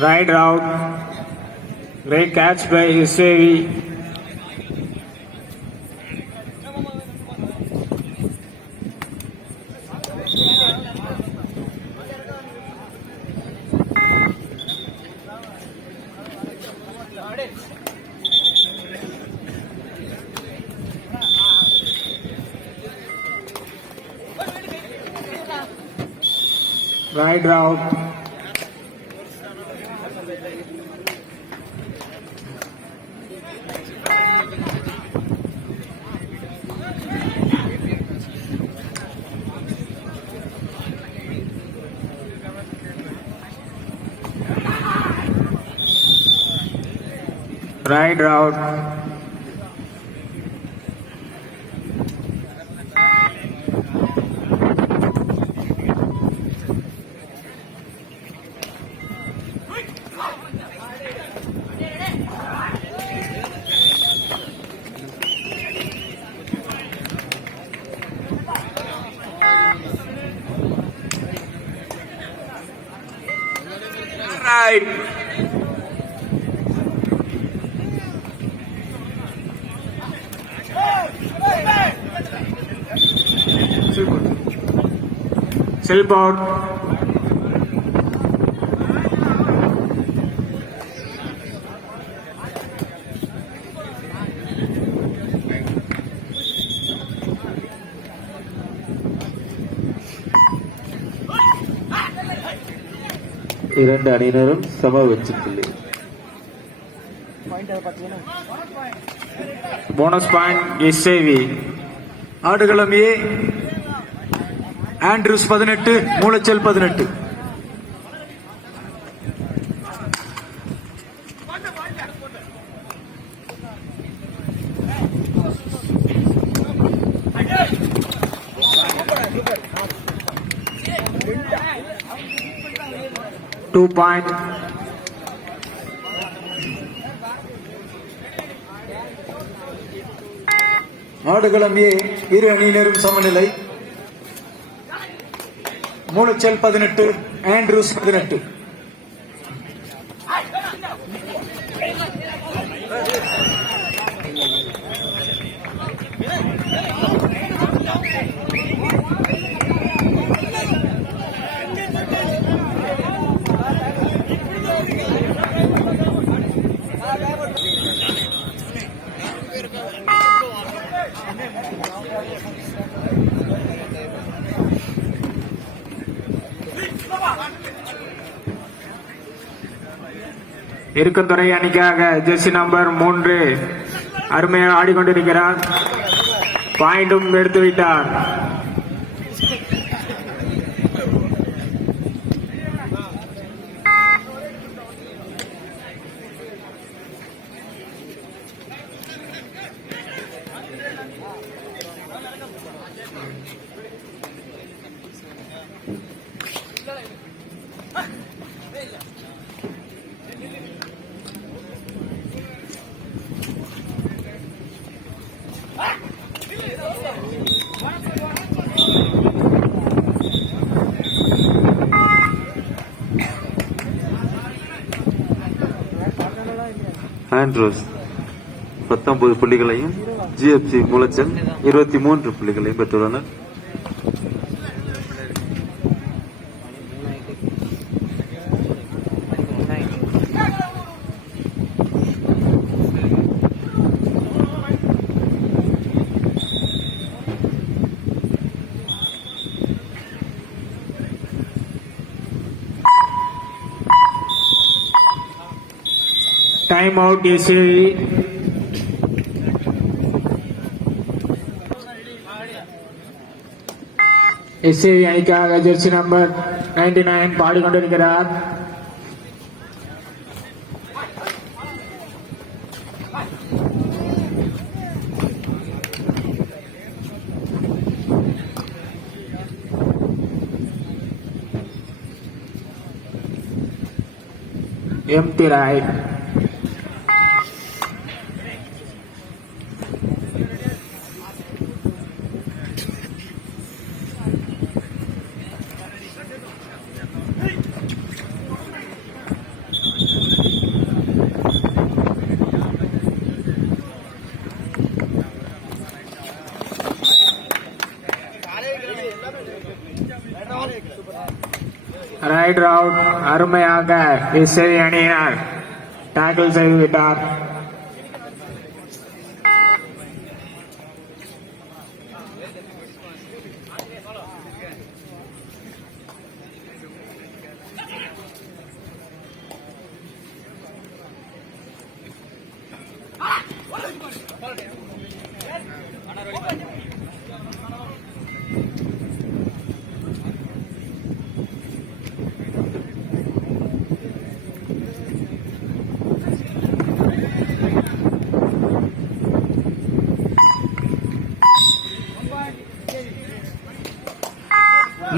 Right route. Great catch by SAV. Right route. Right route. Right. Silp out. இரண்டு அணியினரும் சம வெற்றி புள்ளி. Bonus point SAV. ஆடுகளம் ஏ Andrews 18, Moolachal 18. Two point. ஆடுகளம் ஏ இரு அணியினரும் சமநிலை. மூலச்சல் 18, ஆண்ட்ரூஸ் 18. இருக்கத்துறை அணிக்காக ஜெர்சி நம்பர் 3 அருமையாக ஆடிக்கொண்டிருக்கிறார். பாயிண்டும் எடுத்து விட்டார். ஆண்ட்ரூஸ் 19 புள்ளிகளையும் GFC மூலச்சல் 23 புள்ளிகளையும் பெற்றுள்ளனர். Time out SAV. SAV அணிக்காக ஜெர்சி நம்பர் 99 பாடிக்கொண்டிருக்கிறார். Empty right. ரைட் ரவுட் அருமையாக இசை அணியினர் டாக்கிள் செய்து விட்டார்.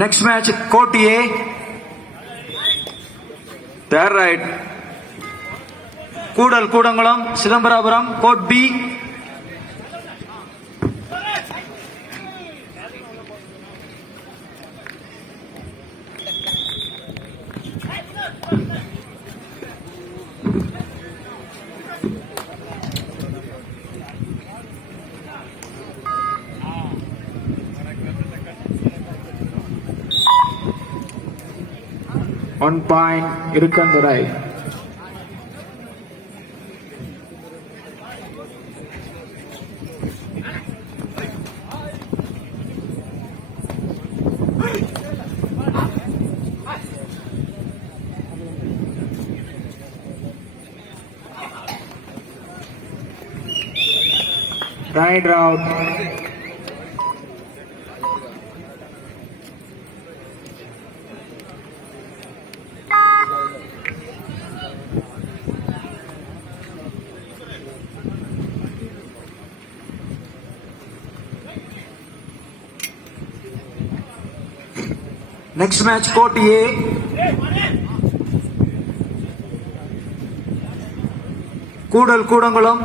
Next match, Court A. Third right. Kudal Kudangalam, Sidambarapuram, Court B. One point Irukandhurai. Right route. Next match, Court A. Kudal Kudangalam,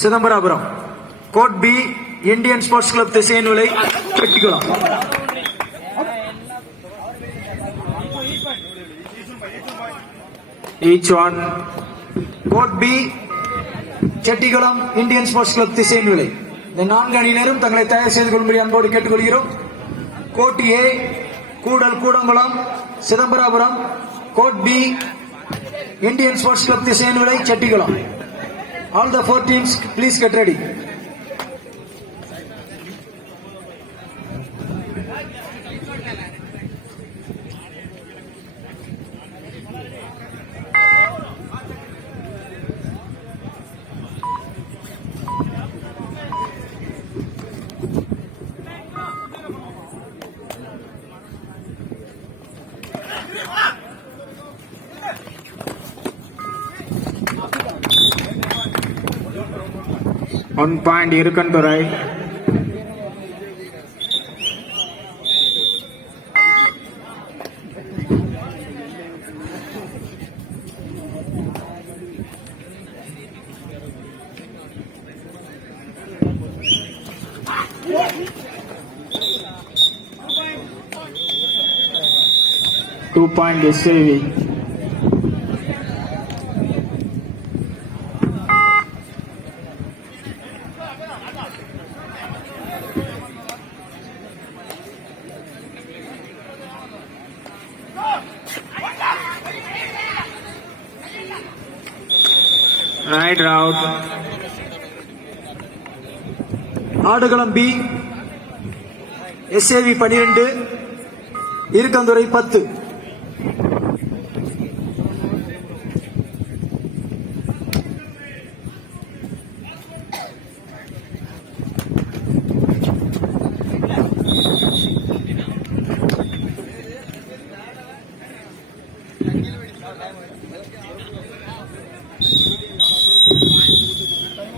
Sidambarapuram. Court B, Indian Sports Club Thisayanulai, Chetikulam. Each one. Court B, Chetikulam, Indian Sports Club Thisayanulai. இந்த நான்கு அணியினரும் தங்களை தயார் செய்து கொள்ளும்படி அன்போடு கேட்டுக்கொள்கிறோம். Court A, Koodal Koodankulam, Chidambarapuram. Court B, Indian Sports Club Thisayanulai, Chetikulam. All the 4 teams, please get ready. One point Irukandhurai. Two point SAV. Right route. Aadukalam B, SAV 12, Irukkanthurai 10.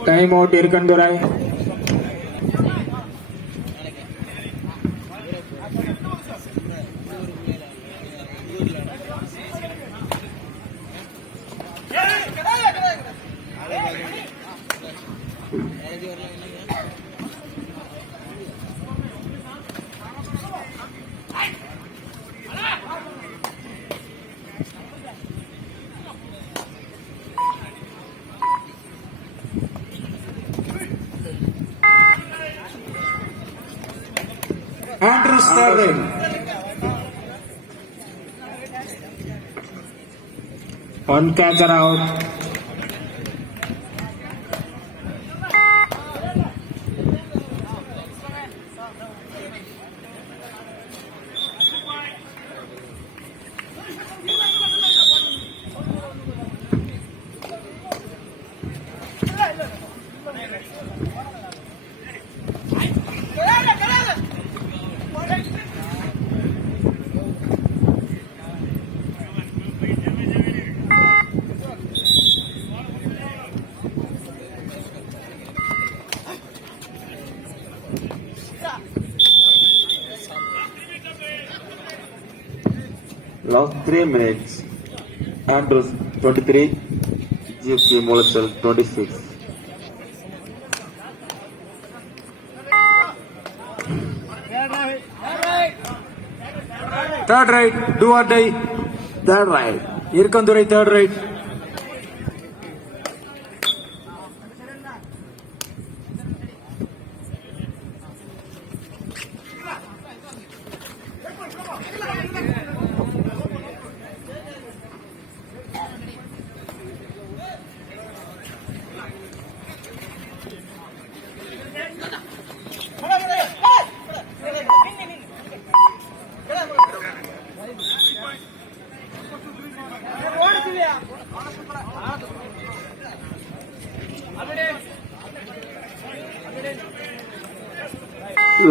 Time out Irukandhurai. Andrews third right. One catcher out. Last 3 minutes. Andrews 23, GFC Molachal 26. Third right, do or die. Third right. Irkandurai third right.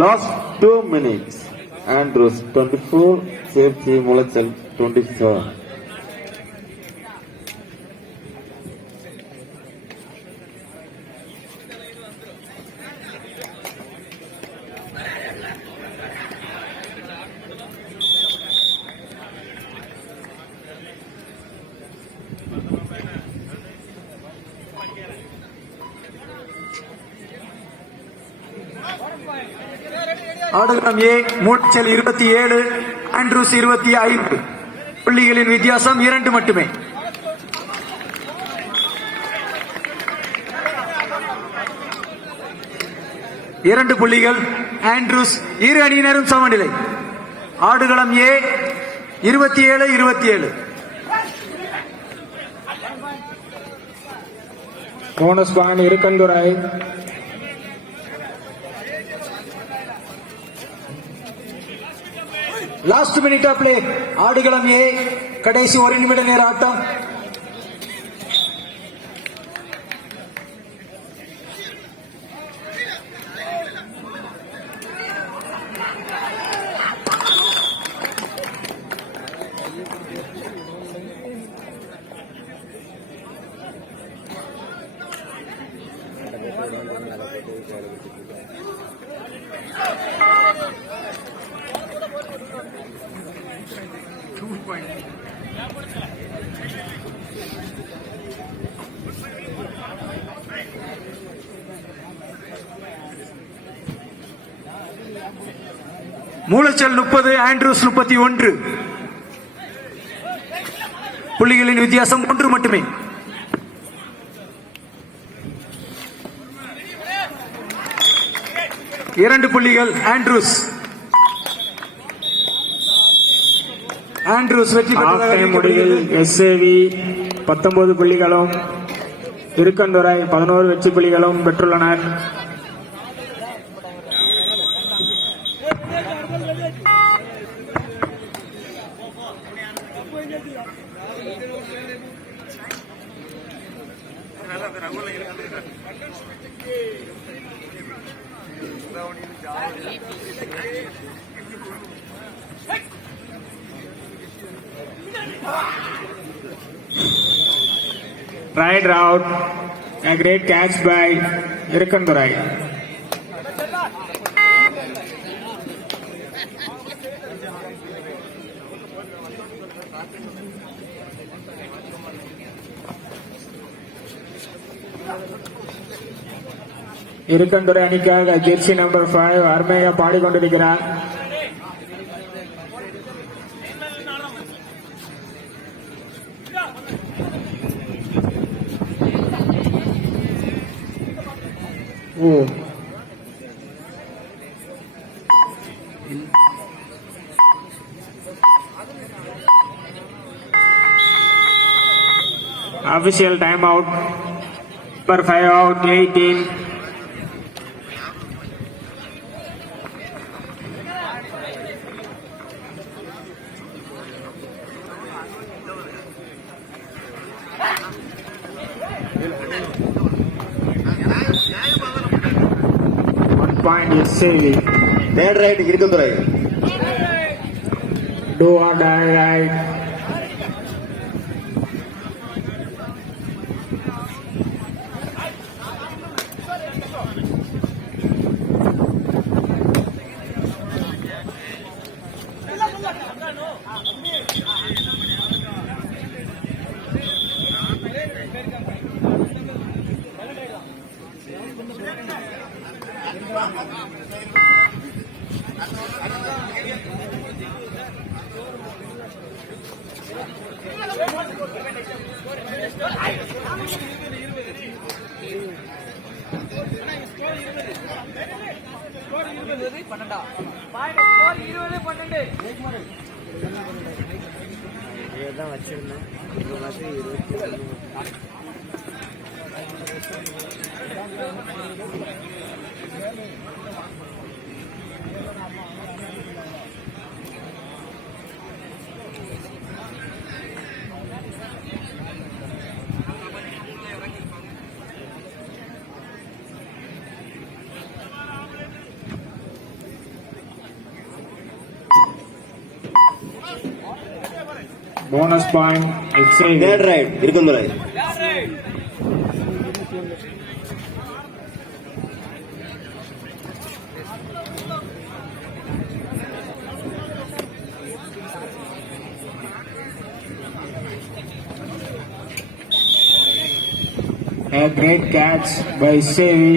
Last 2 minutes. Andrews 24, GFC Molachal 27. Aadukalam A மூச்சல் 27, Andrews 25. புள்ளிகளின் வித்தியாசம் 2 மட்டுமே. இரண்டு புள்ளிகள். Andrews இரு அணியினரும் சமநிலை. ஆடுகளம் A 27-27. Bonus point Irkandurai. Last minute of play. ஆடுகளம் ஏ கடைசி 1 நிமிட நேர ஆட்டம். மூலச்சல் 30, ஆண்ட்ரூஸ் 31. புள்ளிகளின் வித்தியாசம் 1 மட்டுமே. இரண்டு புள்ளிகள். ஆண்ட்ரூஸ் வெற்றி பெற்றதாக முடிவில் எஸ்ஏவி 19 புள்ளிகளும் இருக்கண்டுரை 11 வெற்றி புள்ளிகளும் பெற்றுள்ளனர். Right out, a great catch by Irkandurai. இருக்கண்டுரை அணிக்காக ஜெர்சி நம்பர் 5 அருமையா பாடிக்கொண்டிருக்கிறார். Official timeout. Number 5 out, 18. Point is saved. Third right, Irkandurai. Do or die right. Bonus point if saved. Third right, Irkandurai. A great catch by Sevi.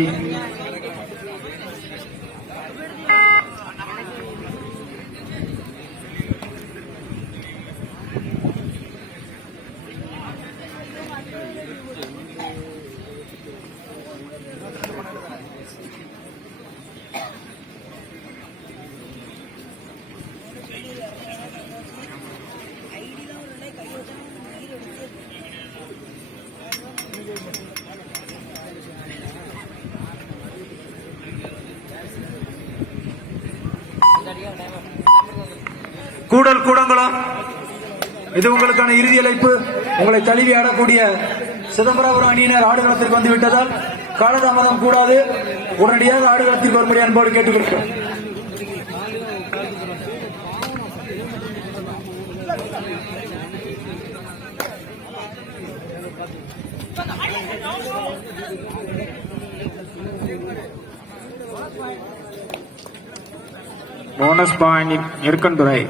கூடல் கூடங்குளம், இது உங்களுக்கான இறுதி அழைப்பு. உங்களை தழுவி ஆடக்கூடிய சிதம்பரம் அணியினர் ஆடுகளத்திற்கு வந்துவிட்டதால் காலதாமதம் கூடாது, உடனடியாக ஆடுகளத்திற்கு வரும்படி அன்போடு கேட்டுக்கொள்கிறோம். Bonus point in Irkandurai.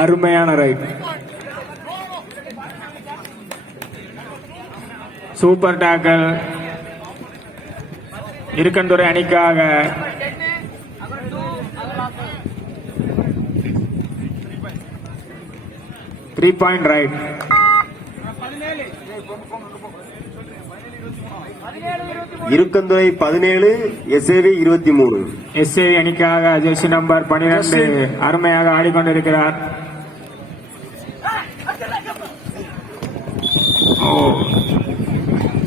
அருமையான ரைட், சூப்பர் டாக்கல் இருக்கன்துறை அணிக்காக. Three point raid. Irukkanthurai 17 SAV 23. SAV அணிக்காக ஜெர்சி நம்பர் 12 அருமையாக ஆடிக்கொண்டிருக்கிறார்.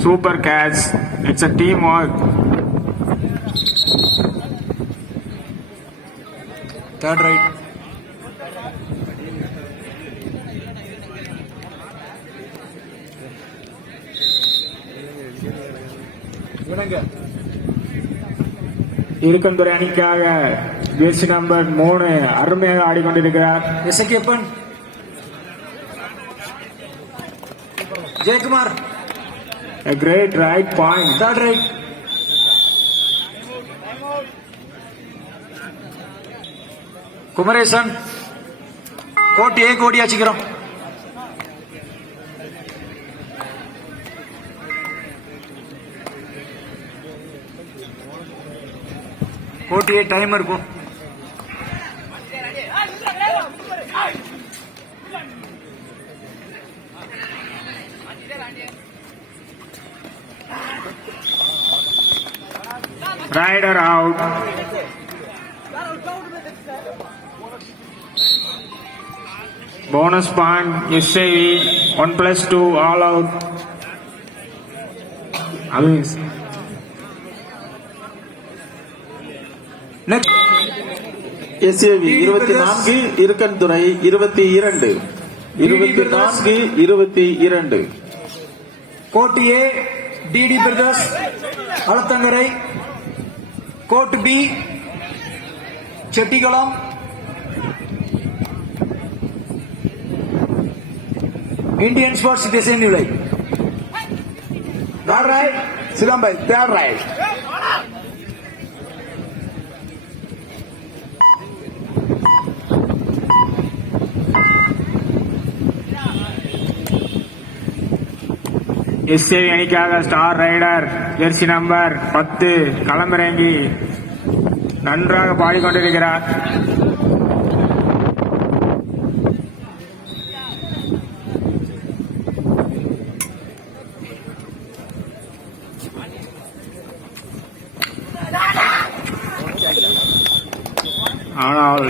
Super catch. It's a team work. Third raid. Irukkanthurai அணிக்காக ஜெர்சி நம்பர் 3 அருமையாக ஆடிக்கொண்டிருக்கிறார். Esakkiappan, Jayakumar, A great right point. Third raid. Kumaresan, கோட்டி ஏ கோடி ஆச்சுக்கிறோம். கோட்டியே டைம் இருக்கும். Rider out. Bonus point. SAV 1+2 all out. Amazing. Next SAV 24 Irukkanthurai 22. 24 22. Court A TT brothers Alathankarai, court B Chettikulam, Indian sports திசைநிலை. தேர்ட் ரைட் சிலம்பை, தேர்ட் ரைட். எஸ்ஏவி அணிக்காக ஸ்டார் ரைடர் ஜெர்சி நம்பர் 10 களமிறங்கி நன்றாக பாடிக்கொண்டிருக்கிறார். ஆனால்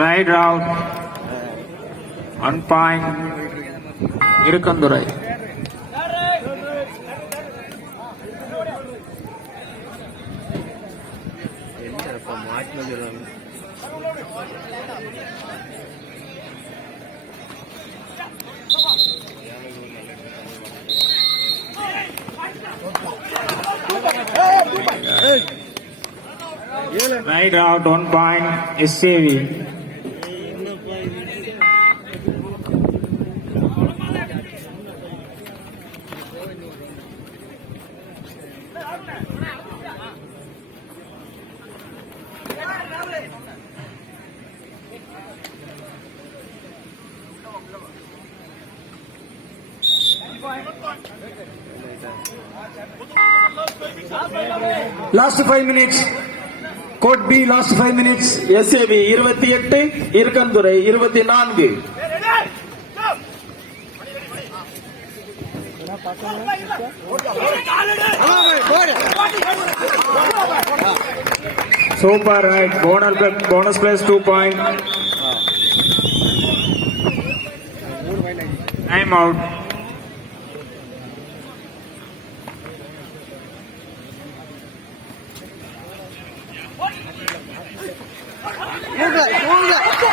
raid out. 1 point. Irukkanthurai. Right out, 1 point. SAV. Last 5 minutes. Court B last 5 minutes. SAV 28 Irukkanthurai 24. Super right. Bonus plus 2 point. Time out.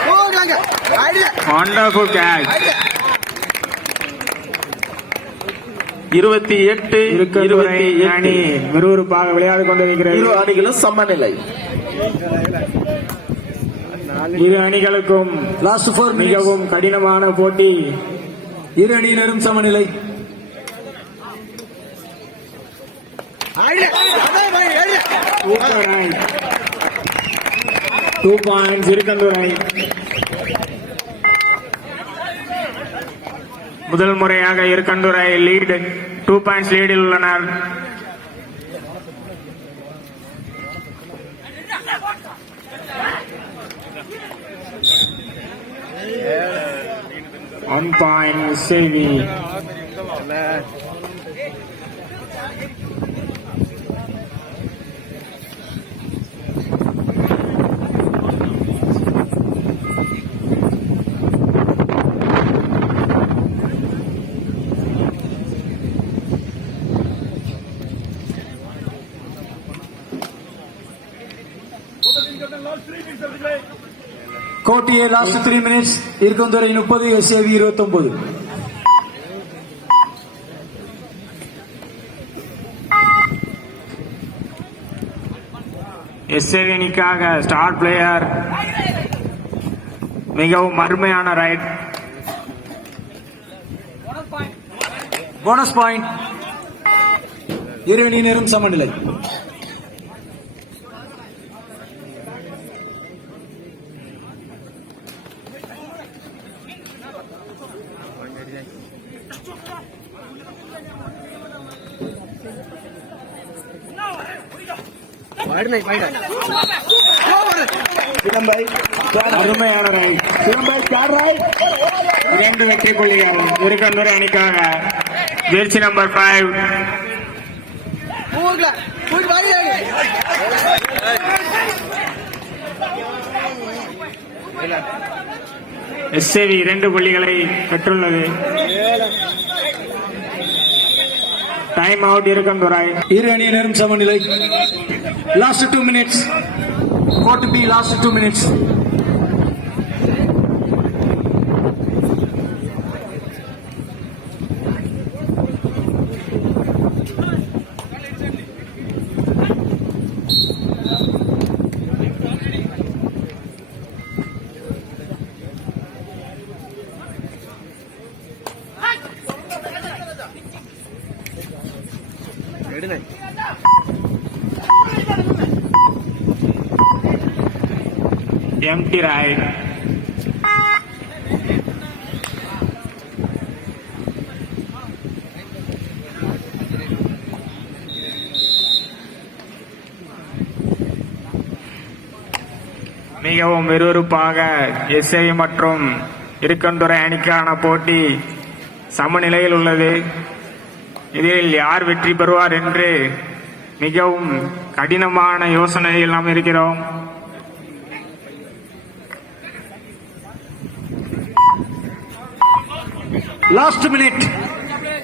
போகலாங்க wonderful catch. 28 Irukkanthurai அணி 28 விறுவிறுப்பாக விளையாடிக் கொண்டிருக்கிறது. இரு அணிகளும் சமநிலை. இரு அணிகளுக்கும் லாஸ்ட் 4 மினிட்ஸ். மிகவும் கடினமான போட்டி. இரு அணியினரும் சமநிலை. Super right. 2 points இருக்கன்துறை. முதல் முறையாக இருக்கன்துறை லீட் 2 பாயிண்ட்ஸ் லீடில் உள்ளனர். One point சேவி. Court A last 3 minutes. Irukkanthurai 30, SAV 29. SAV அணிக்காக ஸ்டார் பிளேயர் மிகவும் அருமையான ரைட். Bonus point. இரு அணியினரும் சமநிலை. அருமையான ரைட். 2 வெற்றி புள்ளிகள் இருக்கன்துறை அணிக்காக. ஜெர்சி நம்பர் 5 எஸ்ஏவி 2 புள்ளிகளை பெற்றுள்ளது. Time out Irukkanthurai. இரு அணியினரும் சமநிலை. Last 2 minutes. Court B last 2 minutes. empty right. மிகவும் விறுவிறுப்பாக எஸ்ஐ மற்றும் இருக்கன்துறை அணிக்கான போட்டி சமநிலையில் உள்ளது. இதில் யார் வெற்றி பெறுவார் என்று மிகவும் கடினமான யோசனையில் நாம் இருக்கிறோம். Last minute.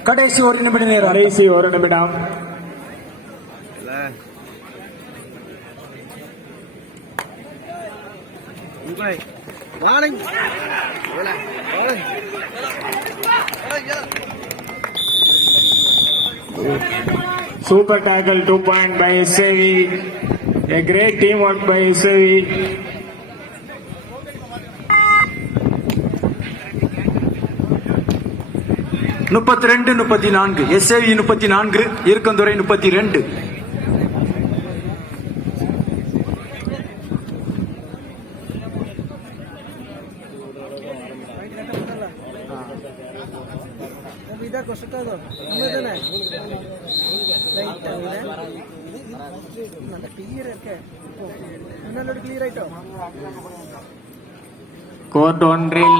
கடைசி 1 நிமிட நேரம். கடைசி 1 நிமிடம். Super tackle 2 point by SAV. A great teamwork by SAV. முப்பத்தி 34. எஸ்ஏவி 34, இருக்கன்துறை 32. கோர்ட் ஒன்றில்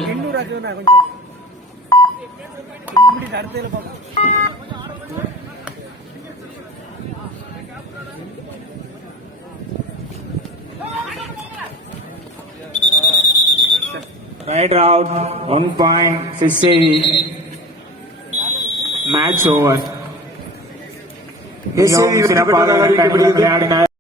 right out 1 point SAV. Match over. SAV சிறப்பாக விளையாடினார்.